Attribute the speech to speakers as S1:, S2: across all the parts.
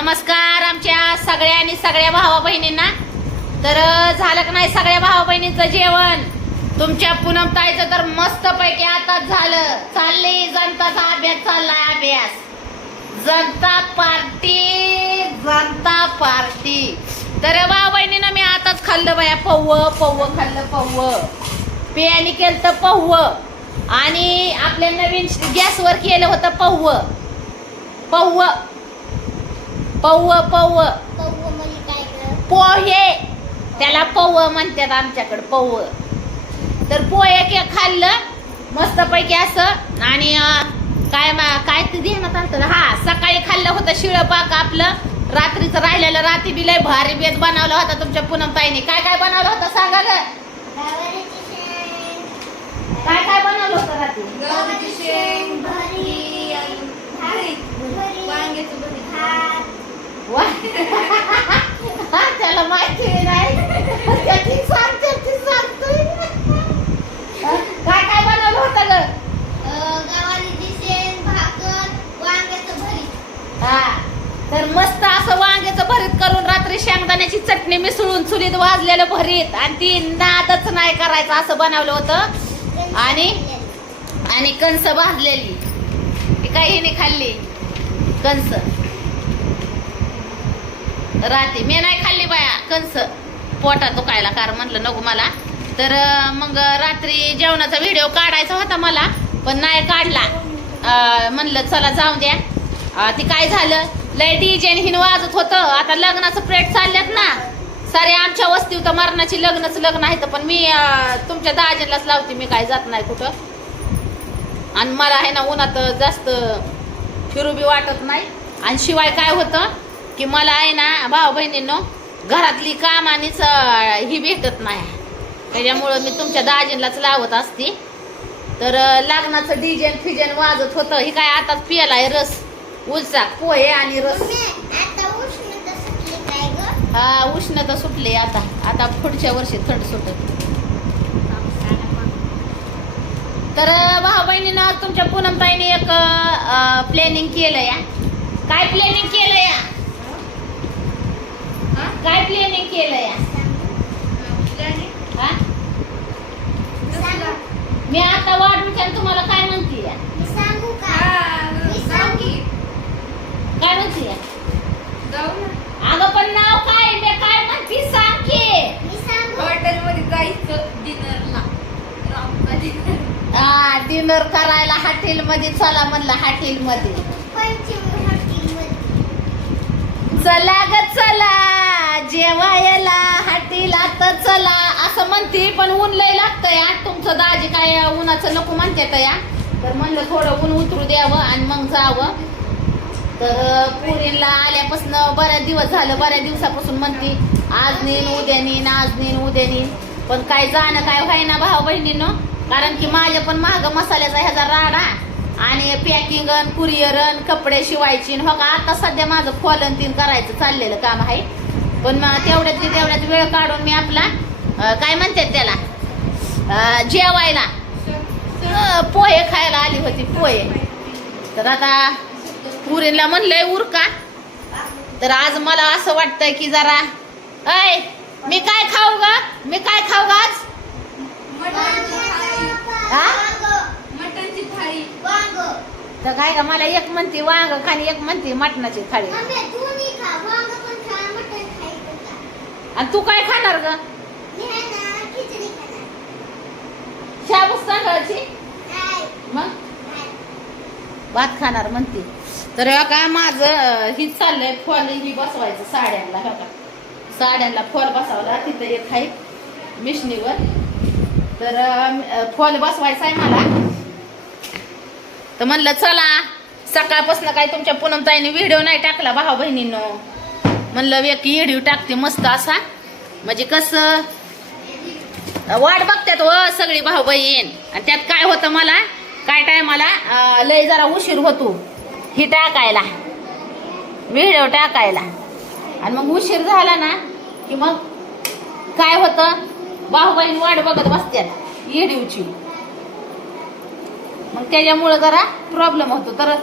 S1: नमस्कार आमच्या सगळ्या आणि सगळ्या भावा बहिणींना. तर झालं का नाही सगळ्या भावा बहिणींचं जेवण? तुमच्या पूनम ताईचं तर मस्त पैकी आताच झालं. चालले जनताचा अभ्यास चाललाय अभ्यास. Janata party Janata party. तर भावा बहिणीनं मी आताच खाल्लं बाया पव्व पव्व खाल्लं पव्व. पेयाने केलं तर पव्व. आणि आपल्या नवीन गॅसवर केलं होतं पव्व. पव्व. पव्व पव्व. पोहे. त्याला पव्व म्हणतात आमच्याकडे पव्व. तर पोहे के खाल्लं मस्तपैकी असं. आणि अं, काय मा काय ते देण्यात आलं हा सकाळी खाल्लं होतं शिळं पाक आपलं. रात्रीचं राहिलेलं रात्री बी लय भारी बेत बनवला होता तुमच्या पूनम ताईने काय काय बनवलं होतं सांगा ग? काय काय बनवलं होतं रात्री
S2: भारी आणि वांग्याचं भरीत
S1: वा. हा, त्याला माहिती नाही त्याची सांग त्याची सांगतोय हा, काय काय बनवलं होतं ग
S2: गव्हाची शेंग भाकर वांग्याचं भरीत
S1: हा तर मस्त असं वांग्याचं भरीत करून रात्री शेंगदाण्याची चटणी मिसळून चुलीत वाजलेलं भरीत आणि ती नादच नाही करायचं असं बनवलं होतं. आणि आणि कणस भाजलेली. ती काही नाही खाल्ली? कणस रात्री मी नाही खाल्ली बाया. कणस पोटात दुखायला कार म्हणलं नको मला. तर मग रात्री जेवणाचा व्हिडिओ काढायचा होता मला पण नाही काढला. म्हणलं चला जाऊ द्या. ती काय झालं? लय डीजे हिन वाजत होतं. आता लग्नाचं प्लेट चालल्यात ना. सारे आमच्या वस्तीवर तर मरणाची लग्नच लग्न आहे पण मी तुमच्या दाजीलाच लावते मी काय जात नाही कुठं. आणि मला आहे ना उन्हात जास्त फिरू बी वाटत नाही. आणि शिवाय काय होतं की मला आहे ना भाऊ बहिणींनो घरातली काम आणिच ही भेटत नाही. त्याच्यामुळं मी तुमच्या दाजींलाच लावत असते. तर लग्नाचं डिजेन फिजेन वाजत होतं. ही काय आताच पियाला आहे रस. उलचा पोहे आणि रस
S2: आता उष्णता सुटली काय ग
S1: हा उष्णता सुटली आता. आता पुढच्या वर्षी थंड सुटत तर भाऊ बहिणीनं तुमच्या पूनमताईने एक प्लॅनिंग केलं या. काय प्लॅनिंग केलं या? काय प्लॅनिंग केलं या? मी आता वाढून तुम्हाला काय म्हणते या? काय म्हणते या? अगं पण नाव काय? मी काय म्हणते सांग की
S2: मी सांगू
S3: हॉटेलमध्ये जायचं डिनरला.
S1: हा डिनर करायला हॉटेल मध्ये चला म्हणलं हॉटेल मध्ये चला ग चला. जेवायला हॉटेला तर चला. असं म्हणते पण ऊन लय लागतं या तुमचं दाजी काय उन्हाचं नको म्हणतात या. तर म्हणलं थोडं ऊन उतरू द्यावं आणि मग जावं. तर पुरीला आल्यापासून बऱ्याच दिवस झालं बऱ्याच दिवसापासून म्हणते आज नेन उद्या नेन आज नेन उद्या नेन. पण काय जाणं काय व्हायना भाऊ बहिणीनं? कारण की माझ्या पण महाग मसाल्याचा ह्याचा राडा आणि पॅकिंग कुरिअर कपडे शिवायची हो का आता सध्या माझं फॉलन तीन करायचं चाललेलं काम आहे. पण मग तेवढ्यात तेवढ्यात वेळ काढून मी आपला काय म्हणतात त्याला जेवायला पोहे खायला आली होती पोहे. तर आता पुरीला म्हणलंय उरका तर आज मला असं वाटतंय की जरा अय मी काय खाऊ ग? मी काय खाऊ ग आज? तर काय का मला एक म्हणते वांग खाणी एक म्हणते मटणाची थाळी.
S2: का
S1: आणि तू काय खाणार ग?
S2: मी आहे ना खिचडी खाणार.
S1: शाबूस तांदळाची मग. भात खाणार म्हणते. तर हे का माझं अं, चाललंय फॉल ही बसवायचं साड्यांना हे साड्यांना फॉल बसवला तिथं एक आहे मिशनीवर. तर फॉल बसवायचा आहे मला. तर म्हणलं चला सकाळपासून काय तुमच्या पूनमताईने व्हिडिओ नाही टाकला भाऊ बहिणींनो. म्हणलं एक व्हिडिओ टाकते मस्त असा. म्हणजे कसं वाट बघतात व हो सगळी भाऊ बहीण. आणि त्यात काय होतं मला काय टायमाला लय जरा उशीर होतो. ही टाकायला. व्हिडिओ टाकायला. आणि मग उशीर झाला ना की मग काय होतं? बाहुबाईन वाट बघत बसत्यात येडीवची मग त्याच्यामुळं जरा प्रॉब्लेम होतो. तर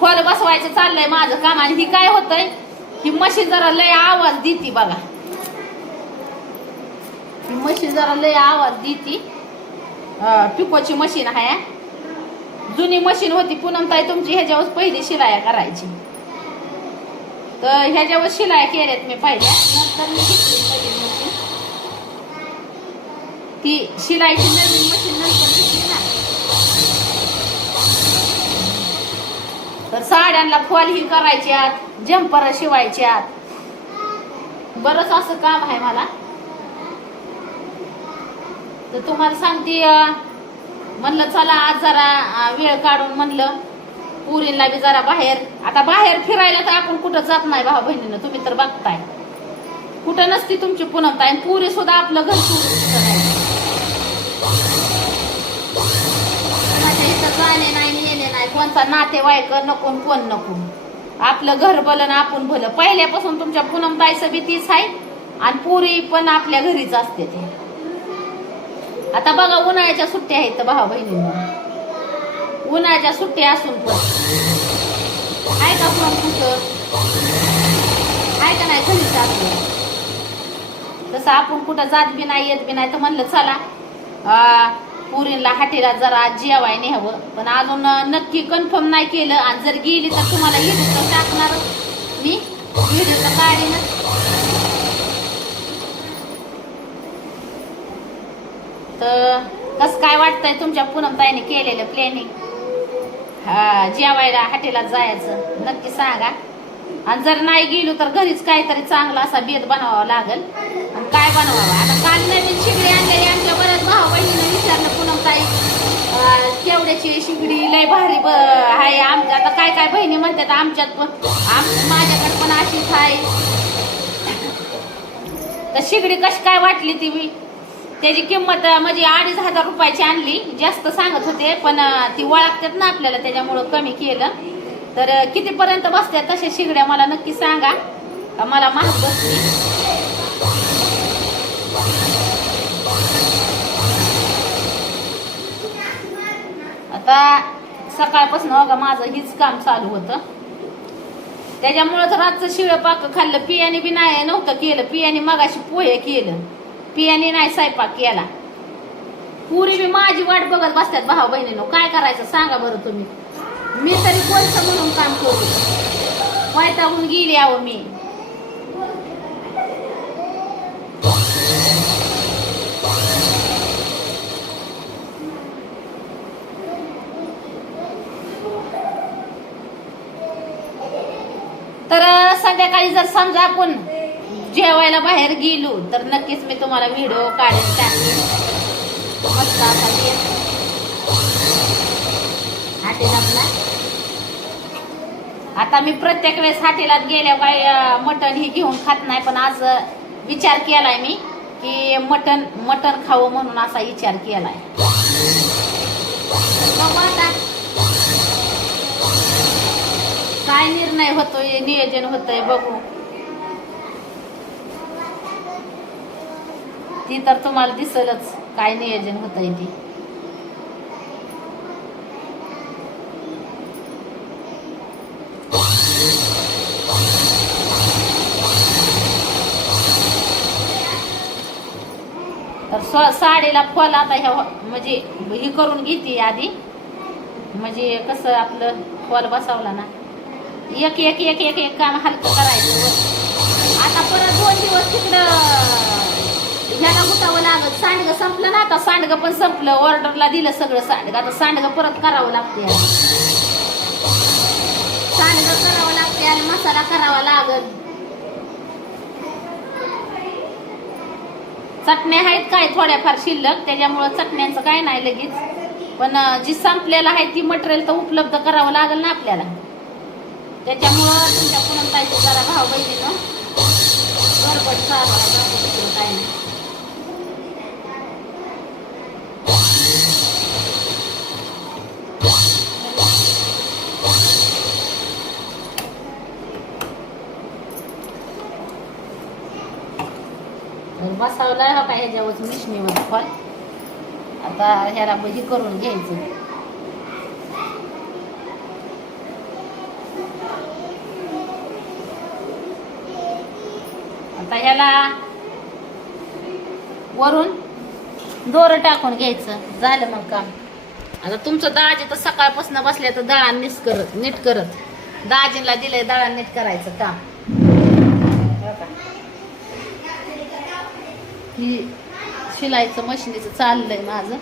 S1: खोल बसवायचं चाललंय माझं काम आणि ही काय होतंय? ही मशीन जरा लय आवाज देती बघा. ही मशीन जरा लय आवाज देती. पिकोची मशीन आहे. जुनी मशीन होती पूनमताई तुमची ह्याच्यावर पहिली शिलाया करायची. तर ह्याच्यावर शिलाया केल्यात मी पहिल्या. नंतर मी घेतली नवीन मशीन. ती शिलाईची नवीन मशीन नंतर घेतली ना तर साड्यांना फॉल ही करायच्यात जम्पर शिवायच्यात बरंच असं काम आहे मला. तर तुम्हाला सांगते म्हणलं चला आज जरा वेळ काढून म्हणलं. पुरीला बी जरा बाहेर. आता बाहेर फिरायला तर आपण कुठं जात नाही भाऊ बहिणीनं तुम्ही तर बघताय. कुठं नसती तुमची पुनमताय आणि पुरी सुद्धा आपलं घर सोडून माझ्या इथं जाणे नाही आणि येणे नाही. कोणचा नातेवाईक नको कोण नको. आपलं घर भलं आपण भलं. पहिल्यापासून तुमच्या पुनमताईचं बी तीच आहे. आणि पुरी पण आपल्या घरीच असते ते. आता बघा उन्हाळ्याच्या सुट्ट्या आहेत तर भावा बहिणींना उन्हाळ्याच्या सुट्ट्या असून पण. आहे का पण कुठं आहे का नाही? घरीच असलं तसं आपण कुठं जात बी नाही येत बी नाही तर म्हणलं चला पुरीला हाटेला जरा जेवाय न्यावं. पण अजून नक्की कन्फर्म नाही केलं. आणि जर गेली तर तुम्हाला गेली तर टाकणार. मी? व्हिडिओ तर तर कसं काय वाटतंय तुमच्या पूनमताईने केलेलं प्लॅनिंग जेवायला हॉटेलात जायचं. नक्की सांगा. आणि जर नाही गेलो तर घरीच काहीतरी चांगला असा बेत बनवावा लागेल. आणि काय बनवावं? आता काल नवीन शिगडी आणलेली आमच्या बऱ्याच भाऊ बहिणीनं विचारलं पूनमताई केवड्याची केवढ्याची शिगडी? लय भारी ब आहे आमच्या आता काय काय बहिणी म्हणतात आमच्यात पण? आम माझ्याकडे पण अशीच आहे तर शिगडी कशी काय वाटली ती मी त्याची किंमत म्हणजे अडीच हजार रुपयाची आणली. जास्त सांगत होते पण ती ओळखतात ना आपल्याला त्याच्यामुळं कमी केलं. तर कितीपर्यंत बसत्या तशा शिगड्या मला नक्की सांगा. मला महाग बसली आता सकाळपासून बघा माझं हीच काम चालू होतं. त्याच्यामुळं तर आजचं शिळं पाक खाल्लं पियाने बी नाही नव्हतं केलं पियाने मगाशी पोहे केलं. पियाने नाही स्वयंपाक केला. पुरी बी माझी वाट बघत बसतात भाऊ बहिणीनो. काय करायचं सांगा बरं तुम्ही. मी तरी कोणतं म्हणून काम करू? वैतागून गेली आहो मी. तर संध्याकाळी जर समजा आपण जेवायला बाहेर गेलो तर नक्कीच मी तुम्हाला व्हिडिओ काढेल टाकेन मस्त असा बेत. हाटेलातला आता मी प्रत्येक वेळेस हाटेलात गेल्या काय मटण ही घेऊन खात नाही पण आज विचार केलाय मी की मटण मटण खावं म्हणून असा विचार केलाय. आता. काय निर्णय होतोय नियोजन होतंय बघू. ती तर तुम्हाला दिसेलच. काय नियोजन होतंय ती. तर साडीला फॉल आता ह्या म्हणजे ही करून घेते आधी. म्हणजे कसं आपलं फॉल बसवला ना. एक एक एक एक एक काम हलकं करायचं. आता परत दोन दिवस तिकडं ह्याला गुटावं लागत. सांडगं संपलं ना आता सांडगं पण संपलं. ऑर्डरला दिलं सगळं सांडगं. आता सांडगं परत करावं लागते सांडगं करावं लागते आणि मसाला करावा लागत चटण्या आहेत काय? थोड्याफार शिल्लक. त्याच्यामुळं चटण्यांचं काय नाही लगेच. पण जी संपलेलं आहे ती मटेरियल तर उपलब्ध करावं लागेल ना आपल्याला. त्याच्यामुळं तुमच्या पुनमताईचं जरा भाव बहिणीनं. गडबड चालू आहे. काय बसवला हा काय ह्याच्यावर मिशनीवर पण आता ह्याला हे करून घ्यायचं. आता ह्याला वरून दोरं टाकून घ्यायचं. झालं मग काम. आता तुमचं दाजी तर सकाळपासून बसल्या तर दळा नीट करत नीट करत. दाजीला दिलंय दळा नीट करायचं काम हो का? ही शिलाईचं मशिनीचं चाललंय माझं.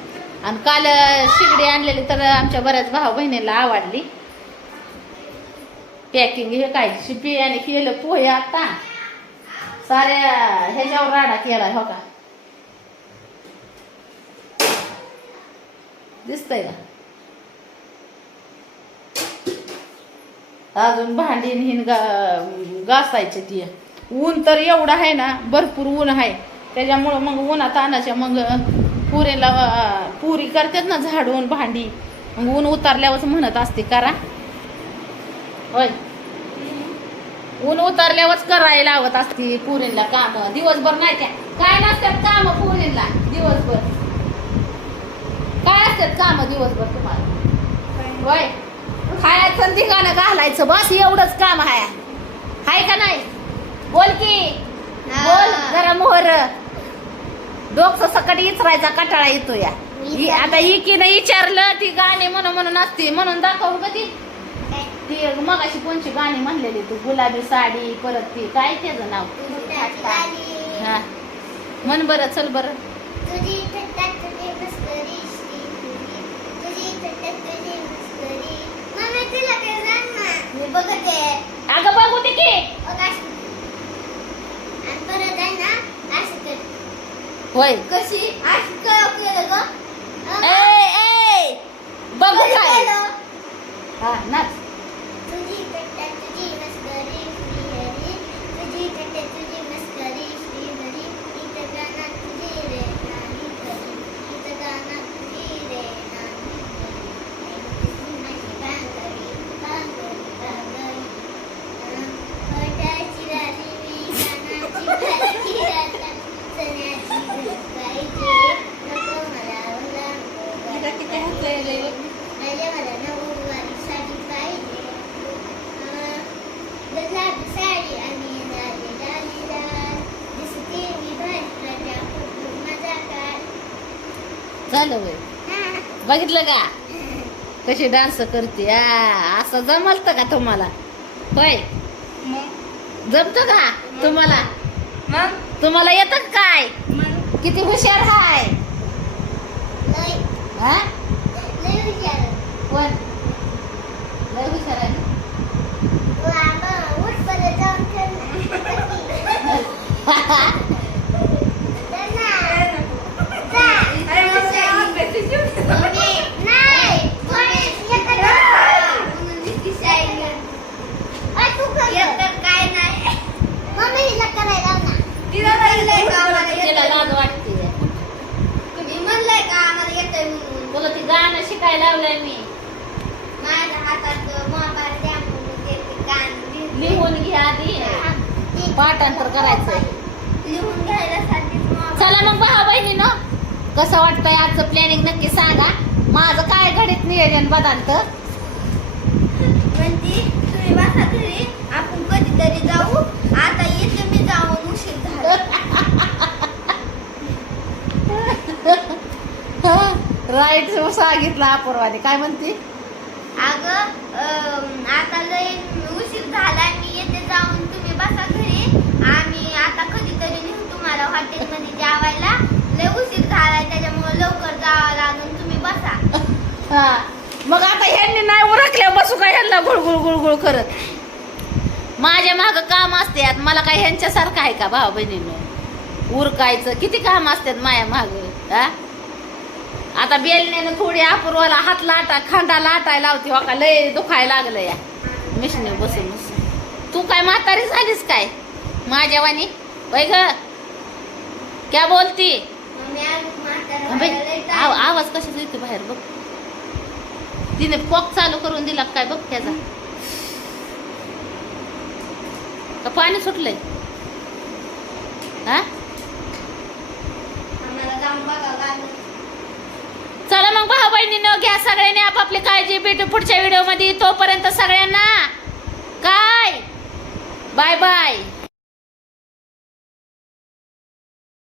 S1: आणि काल शिगडी आणलेली तर आमच्या बऱ्याच भाऊ बहिणीला आवडली. पॅकिंग हे काय शिपी आणि केलं पोहे आता. साऱ्या ह्याच्यावर राडा केला हो का? दिसतंय का? अजून भांडी हिन गा घासायचे ती. ऊन तर एवढं आहे ना भरपूर ऊन आहे. त्याच्यामुळं मग उन्हात आणायच्या मग पुरीला पुरी करतात ना झाडून भांडी. मग ऊन उतारल्यावरच म्हणत असते करा. होय. ऊन उतारल्यावरच करायला लावत असते पुरीला काम. दिवसभर नाही त्या. काय नसतात काम पुरीला दिवसभर. काय असतात काम दिवसभर तुम्हाला? होय. खायचं ठिकाणं घालायचं बस एवढंच काम आहे हाय का नाही? बोल की. बोल जरा मोहर. डोकं सकट इचरायचा कटाळा येतो या इ- आता इकीनं विचारलं ती गाणी म्हणून म्हणून असते. म्हणून दाखवू कधी ती. मगाशी कोणची गाणी म्हणलेली तू? गुलाबी साडी परत ती. काय त्याचं नाव? हा. म्हण बरं चल बरं.
S2: ते मी बघते.
S1: अगं बघू दे की
S2: आणि परत आहे ना असं कर
S1: होय.
S2: कशी? असं क- केलं ग.
S1: ए ए बघू काय? हा नाच. बघितलं का? कशी डान्स करते. आ, असं जमलत का तुम्हाला? होय?
S3: मग?
S1: जमत का तुम्हाला?
S3: मग?
S1: तुम्हाला येतं काय? किती हुशार हाय? हा
S2: हुशार
S1: कोण? लय हुशार आहे ना?
S2: बाबा उठ परत जाऊन खेळ ना. चल ना. जा.
S3: अरे मग काय अभ्यासाची एवढी
S2: मम्मी, नाही. मम्मी, येतं का? अय, तू कर गं. मम्मी, हिला करायला लाव ना.
S3: तिला म्हणलंय का आम्हाला
S1: तिला
S3: येतंय?
S1: लाज वाटते
S3: तुम्ही म्हणलंय का आम्हाला येतंय म्हणून
S1: तुला ती गाणं शिकायला लावलंय मी
S2: माझ्या हातात मोबाईल द्या म्हणून ते ते गाणं लिहून-
S1: लिहून घ्या आधी
S2: हा, ते-
S1: पाठांतर करायचंय
S2: लिहून घ्यायला साठीच मोबाईल.
S1: चला मग भाऊ बहिणीनं कसं वाटतंय आजचं प्लॅनिंग नक्की सांगा माझं काय घडीत नियोजन बदलत
S2: म्हणती तुम्ही बसा घरी आपण कधीतरी जाऊ आता येते मी जाऊन उशीर झाला
S1: राईट सांगितलं अपूर्वाने काय म्हणते
S2: अग आता लय उशीर झाला मी येते जाऊन तुम्ही बसा घरी आम्ही आता कधीतरी नेऊ तुम्हाला हॉटेलमध्ये जेवायला लय उशीर झालाय त्याच्यामुळे लवकर जावं लागून तुम्ही
S1: हा. मग आता ह्यांनी नाही उरकल्या बसू काय ह्यांना गुळगुळ गुळगुळ करत? माझ्या माग काम असते मला काय ह्यांच्यासारखं आहे का भाऊ बहिणीनं? उरकायचं. किती काम असतात माया माग हा? आता बेलण्यानं थोडी अपूर्वाला हात लाटा खांदा लाटाय लावते हो का? लय दुखायला लागलं या मिशने बसून बसून. तू काय म्हातारी झालीस काय? माझ्या वाणी? वय ग? क्या बोलती? आवाज कशाचा येतो बाहेर बघ. तिने पॉक चालू करून दिला काय बघ त्याचा. का पाणी सुटलंय? हा? चला मग भाऊ बहिणीनं घ्या सगळ्यांनी आपापली काळजी भेटू पुढच्या व्हिडिओमध्ये. तोपर्यंत सगळ्यांना काय? Bye bye